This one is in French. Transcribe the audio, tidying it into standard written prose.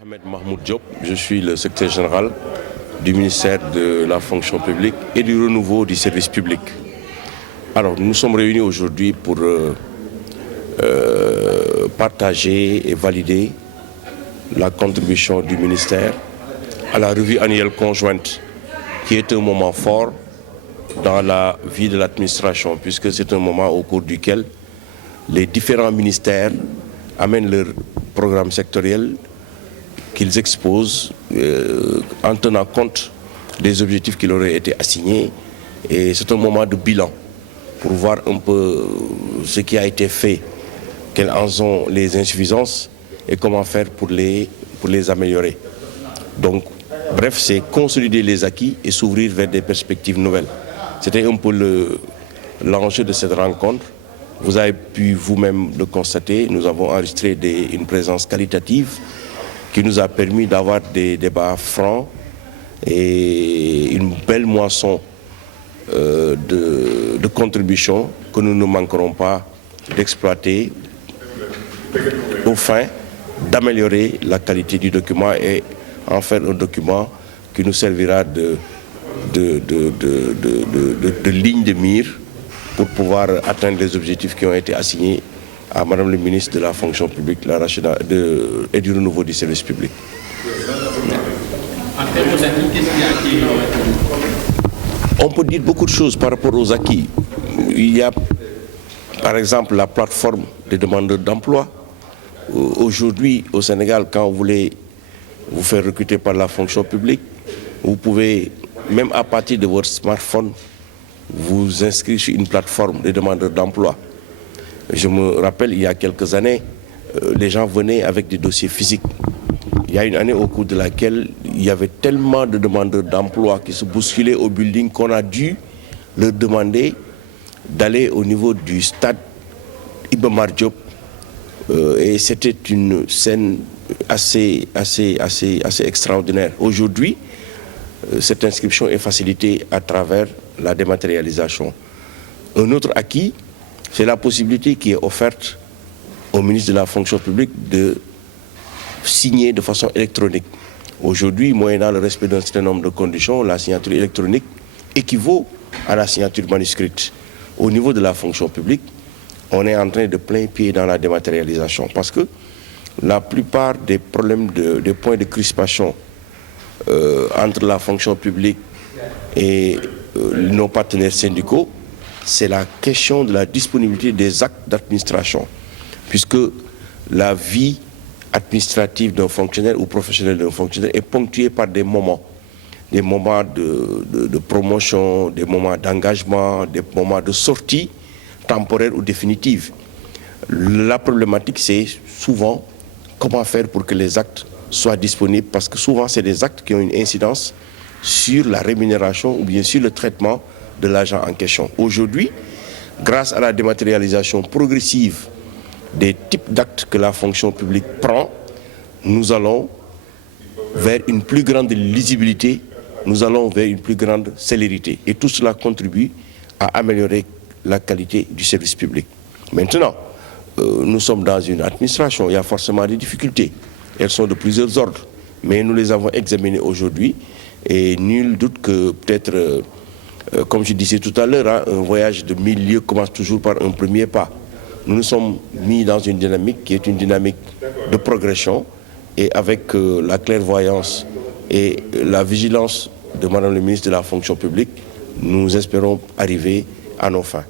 Mohamed Mahmoud Diop, je suis le secrétaire général du ministère de la fonction publique et du renouveau du service public. Alors, nous sommes réunis aujourd'hui pour partager et valider la contribution du ministère à la revue annuelle conjointe, qui est un moment fort dans la vie de l'administration, puisque c'est un moment au cours duquel les différents ministères amènent leurs programmes sectoriels qu'ils exposent en tenant compte des objectifs qui leur auraient été assignés. Et c'est un moment de bilan pour voir un peu ce qui a été fait, quelles en sont les insuffisances et comment faire pour les améliorer. Donc, bref, c'est consolider les acquis et s'ouvrir vers des perspectives nouvelles. C'était un peu l'enjeu de cette rencontre. Vous avez pu vous-même le constater, nous avons enregistré une présence qualitative qui nous a permis d'avoir des débats francs et une belle moisson de contributions que nous ne manquerons pas d'exploiter au fin d'améliorer la qualité du document et en faire un document qui nous servira de ligne de mire pour pouvoir atteindre les objectifs qui ont été assignés à Madame le ministre de la fonction publique et du renouveau du service public. En termes aux acquis, qu'est-ce qui a acquis? On peut dire beaucoup de choses par rapport aux acquis. Il y a par exemple la plateforme des demandeurs d'emploi. Aujourd'hui au Sénégal, quand vous voulez vous faire recruter par la fonction publique, vous pouvez, même à partir de votre smartphone, vous inscrire sur une plateforme des demandeurs d'emploi. Je me rappelle, il y a quelques années, les gens venaient avec des dossiers physiques. Il y a une année au cours de laquelle il y avait tellement de demandeurs d'emploi qui se bousculaient au building qu'on a dû leur demander d'aller au niveau du stade Iba Mar Diop. Et c'était une scène assez extraordinaire. Aujourd'hui, cette inscription est facilitée à travers la dématérialisation. Un autre acquis, c'est la possibilité qui est offerte au ministre de la fonction publique de signer de façon électronique. Aujourd'hui, moyennant le respect d'un certain nombre de conditions, la signature électronique équivaut à la signature manuscrite. Au niveau de la fonction publique, on est en train de plein pied dans la dématérialisation parce que la plupart des problèmes, des points de crispation entre la fonction publique et nos partenaires syndicaux, c'est la question de la disponibilité des actes d'administration, puisque la vie administrative d'un fonctionnaire ou professionnel d'un fonctionnaire est ponctuée par des moments de promotion, des moments d'engagement, des moments de sortie temporaire ou définitive. La problématique, c'est souvent comment faire pour que les actes soient disponibles, parce que souvent, c'est des actes qui ont une incidence sur la rémunération ou bien sur le traitement de l'agent en question. Aujourd'hui, grâce à la dématérialisation progressive des types d'actes que la fonction publique prend, nous allons vers une plus grande lisibilité, nous allons vers une plus grande célérité. Et tout cela contribue à améliorer la qualité du service public. Maintenant, nous sommes dans une administration, il y a forcément des difficultés. Elles sont de plusieurs ordres, mais nous les avons examinées aujourd'hui et nul doute que peut-être, comme je disais tout à l'heure, un voyage de 1000 lieues commence toujours par un premier pas. Nous nous sommes mis dans une dynamique qui est une dynamique de progression et avec la clairvoyance et la vigilance de Madame le ministre de la fonction publique, nous espérons arriver à nos fins.